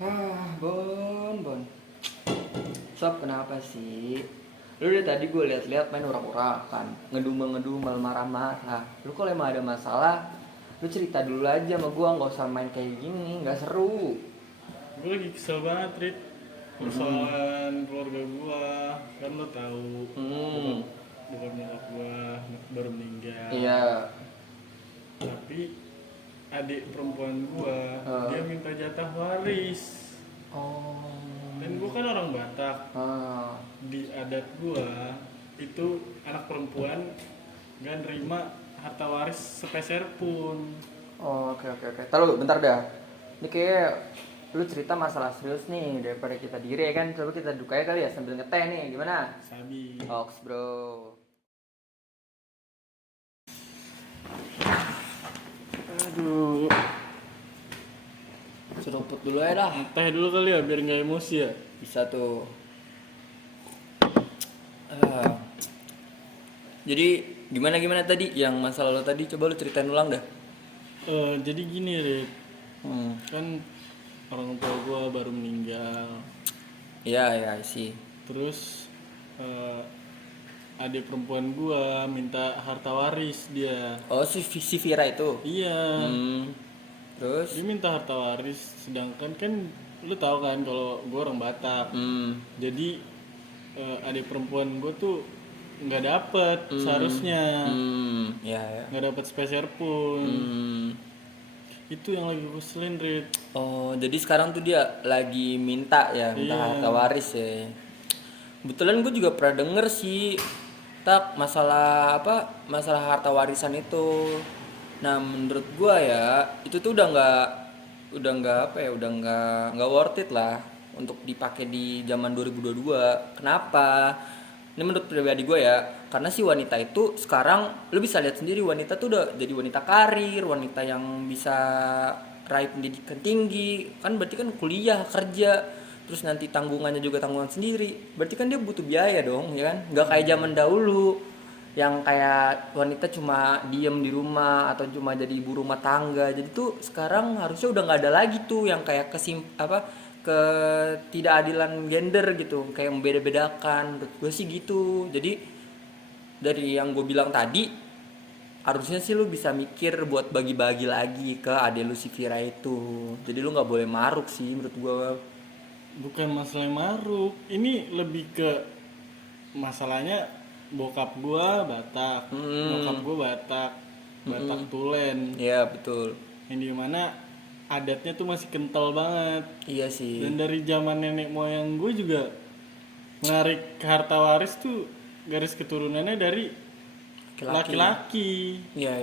Bon. Sob, kenapa sih? Lu dari tadi gue lihat-lihat main urak-urakan, ngedumel-ngedumel, marah-marah. Lu kalau emang ada masalah, lu cerita dulu aja sama gue, nggak usah main kayak gini, nggak seru. Gue lagi kesel banget, Rit. Persoalan keluarga gue, kan lo tahu Hmm, bokap nyokap gue baru meninggal. iya. Tapi adik perempuan gue, dia minta jatah waris. Oh. Dan gue kan orang Batak. Ah. Di adat gue, itu anak perempuan gak nerima harta waris sepeser pun. Oh, oke. Tahu, bentar dah. Ini kayak lu cerita masalah serius nih daripada kita diri ya kan. Coba kita dukanya kali ya sambil ngeteh nih. Gimana? Sabi. Oks, bro. Aduh. Seruput dulu ya dah. Teh dulu kali ya, biar gak emosi ya. Bisa tuh. Ah. Jadi gimana tadi yang masalah lo tadi, coba lu ceritain ulang dah. Jadi gini, Rit. Hmm. Kan orang tua gue baru meninggal. Iya sih. Terus adik perempuan gue minta harta waris dia. Oh, si Vira itu. Iya. Terus Dia minta harta waris, sedangkan kan lu tahu kan kalau gue orang Batak. Jadi adik perempuan gue tuh nggak dapet seharusnya, ya. nggak dapet spesial pun. Itu yang lagi gue keselin, Rit. Oh, jadi sekarang tuh dia lagi minta Iya. harta waris ya. Kebetulan gue juga pernah denger sih masalah harta warisan itu. Nah, menurut gue ya itu tuh udah nggak worth it lah untuk dipakai di zaman 2022. Kenapa? Ini menurut pribadi gue ya, karena si wanita itu sekarang lu bisa lihat sendiri, wanita tuh udah jadi wanita karir, wanita yang bisa raih pendidikan tinggi, kan berarti kan kuliah, kerja, terus nanti tanggungannya juga tanggungan sendiri, berarti kan dia butuh biaya dong, ya kan? Nggak kayak zaman dahulu yang kayak wanita cuma diem di rumah atau cuma jadi ibu rumah tangga. Jadi tuh sekarang harusnya udah nggak ada lagi tuh yang kayak ketidakadilan gender gitu, kayak membeda-bedakan. Menurut gue sih gitu. Jadi dari yang gue bilang tadi, harusnya sih lu bisa mikir buat bagi-bagi lagi ke adek lu si Vira itu. Jadi lu nggak boleh maruk sih menurut gue. Bukan masalah maruk, ini lebih ke masalahnya bokap gue Batak, nyokap gue Batak Tulen, Iya betul. yang dimana adatnya tuh masih kental banget. Iya sih. Dan dari zaman nenek moyang gue juga narik harta waris tuh garis keturunannya dari laki-laki. Iya.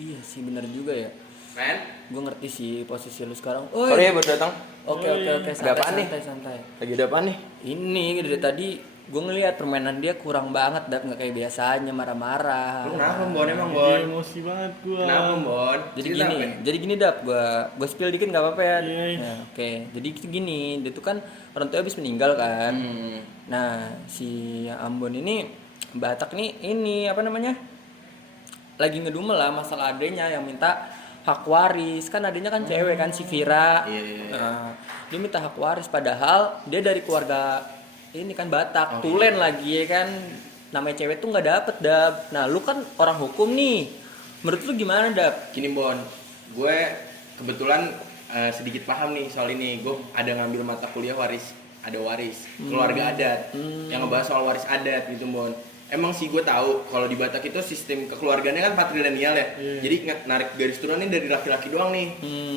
Iya sih, benar juga ya. Men? Gue ngerti sih posisi lu sekarang. Sorry ya baru datang. Oke, Ada apaan nih? santai. Lagi ada apaan nih? Ini dari tadi gue ngeliat permainan dia kurang banget, nggak kayak biasanya marah-marah. Lu kenapa Bon emang Jadi Bon? emosi banget gue. Kenapa Bon? Jadi gini Dap, gue spill dikit nggak apa-apa ya. Iya. Nah, oke. Jadi gini, dia tuh kan orang tua habis meninggal kan. Nah, si Ambon ini Batak nih ini apa namanya? Lagi ngedumel lah masalah adenya yang minta hak waris. Kan adenya kan cewek kan si Vira. Iya. Nah, dia minta hak waris padahal dia dari keluarga ini kan Batak, Tulen lagi ya kan. Namanya cewek tuh nggak dapet Dap. Nah, lu kan orang hukum nih. Menurut lu gimana Dap? Gini Bon, gue kebetulan sedikit paham nih soal ini. Gue ada ngambil mata kuliah waris keluarga adat yang ngebahas soal waris adat gitu Bon. Emang sih gue tahu kalau di Batak itu sistem kekeluargaannya kan patrilineal ya. Jadi narik garis turunnya dari laki-laki doang nih.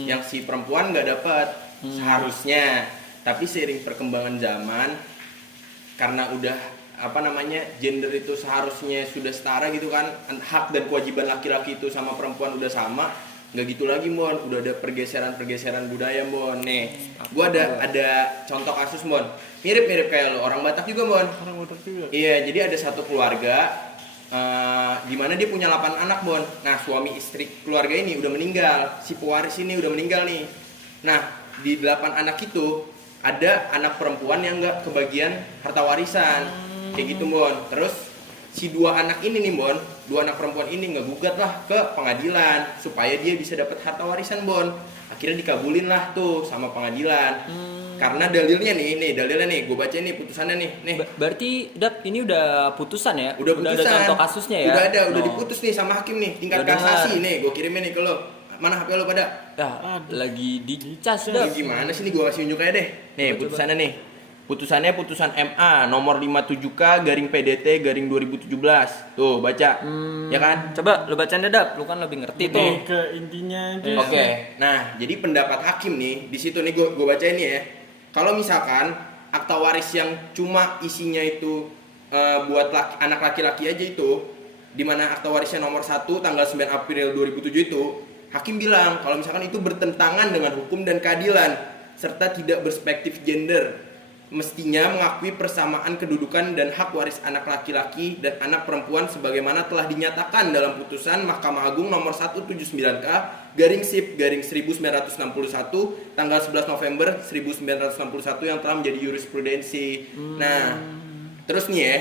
Yang si perempuan nggak dapat seharusnya. Tapi seiring perkembangan zaman, karena udah gender itu seharusnya sudah setara gitu kan, hak dan kewajiban laki-laki itu sama perempuan udah sama, nggak gitu lagi Bon, udah ada pergeseran budaya Bon. Nih gue ada contoh kasus Bon, mirip kayak lo, orang Batak juga Bon. Orang Batak juga. Iya, jadi ada satu keluarga di mana dia punya 8 anak Bon. Nah, suami istri keluarga ini udah meninggal, si pewaris ini udah meninggal nih. Nah, di 8 anak itu ada anak perempuan yang nggak kebagian harta warisan, kayak gitu Bon. Terus si 2 anak ini nih Bon, dua anak perempuan ini ngegugat lah ke pengadilan supaya dia bisa dapat harta warisan Bon. Akhirnya dikabulin lah tuh sama pengadilan. Karena dalilnya nih, gue baca nih putusannya nih. Berarti Dap ini udah putusan ya? Udah putusan. Ada contoh kasusnya ya? Udah diputus nih sama hakim nih, tingkat Udah kasasi dengar. nih, gue kirimin nih ke lo. Mana HP lo pada? Ya, lagi dicas Ini Dap. gimana sih nih, gue kasih unjuk aja deh. Nih Coba, putusannya nih. Putusannya putusan MA nomor 57K garing PDT garing 2017. Tuh baca. Ya kan? Coba lu bacain deh Dap, lu kan lebih ngerti tuh. Lebih ke intinya aja. Oke. Nah, jadi pendapat hakim nih di situ nih gue bacain nih ya. Kalau misalkan akta waris yang cuma isinya itu buat anak laki-laki aja itu, di mana akta warisnya nomor 1 tanggal 9 April 2007 itu, hakim bilang kalau misalkan itu bertentangan dengan hukum dan keadilan serta tidak berspektif gender, mestinya mengakui persamaan kedudukan dan hak waris anak laki-laki dan anak perempuan sebagaimana telah dinyatakan dalam putusan Mahkamah Agung nomor 179K garing SIP garing 1961 tanggal 11 November 1961 yang telah menjadi jurisprudensi. Nah, terus nih ya,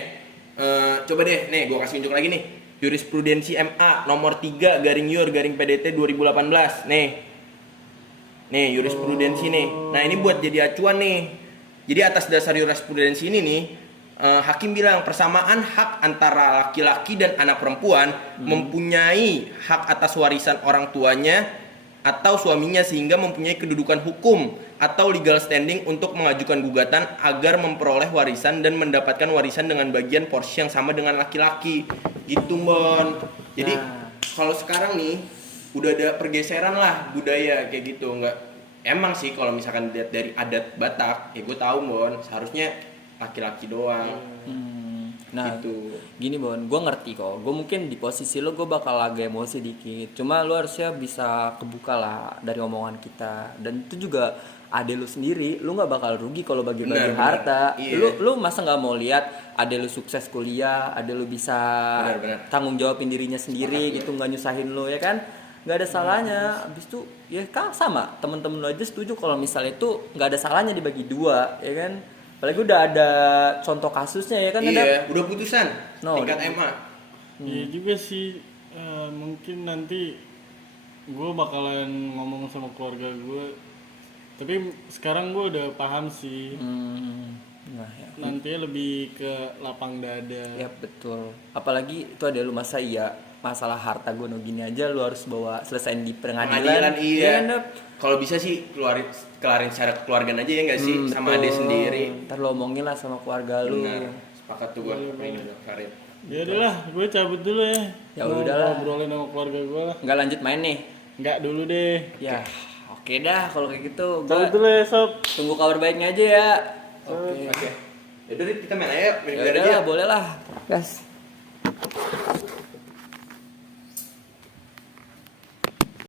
coba deh, nih gue kasih unjuk lagi nih. Jurisprudensi MA nomor 3 garing YUR garing PDT 2018. Nih jurisprudensi nih. Nah, ini buat jadi acuan nih. Jadi atas dasar jurisprudensi ini nih, hakim bilang persamaan hak antara laki-laki dan anak perempuan mempunyai hak atas warisan orang tuanya atau suaminya sehingga mempunyai kedudukan hukum atau legal standing untuk mengajukan gugatan agar memperoleh warisan dan mendapatkan warisan dengan bagian porsi yang sama dengan laki-laki. Gitu, Bon. Jadi kalau sekarang nih udah ada pergeseran lah budaya kayak gitu, enggak. Emang sih kalau misalkan dilihat dari adat Batak, ya gue tahu Bon, seharusnya laki-laki doang. Nah, Gitu. gini Bon, gue ngerti kok. Gue mungkin di posisi lo gue bakal agak emosi dikit. Cuma lo harusnya bisa kebuka lah dari omongan kita. Dan itu juga ade lu sendiri, lu nggak bakal rugi kalau bagi-bagi Benar, harta. iya. Lu masa nggak mau lihat ade lu sukses kuliah, ade lu bisa Benar. tanggung jawabin dirinya sendiri gitu, nggak nyusahin lu ya kan? Nggak ada salahnya. Abis itu ya kan sama temen-temen lu aja setuju kalau misalnya itu nggak ada salahnya dibagi dua ya kan? Apalagi udah ada contoh kasusnya ya kan? Iya, udah putusan tingkat udah. MA. Iya juga sih, mungkin nanti gue bakalan ngomong sama keluarga gue. Tapi sekarang gue udah paham sih. Nah, ya. Nantinya lebih ke lapang dada. Ya betul. Apalagi itu ada lu masa iya masalah harta gue gini aja lu harus bawa selesain di pengadilan. Iya. Ya kan, Dap? Kalau bisa sih kelarin secara kekeluargaan aja ya nggak sih sama Betul. adik sendiri. Ntar lu omongin lah sama keluarga lu. Benar. Sepakat tuh gue. Ini udah Karin. Ya udahlah, gue cabut dulu ya. Ya Mau udahlah. ngobrolin sama keluarga gue lah. Nggak lanjut main nih. Enggak dulu deh. Ya, oke dah kalau kayak gitu. Cabut Gua dulu ya, Sob. tunggu kabar baiknya aja ya. Oke. Yaudah kita main aja. Ya udah lah, boleh lah. Gas.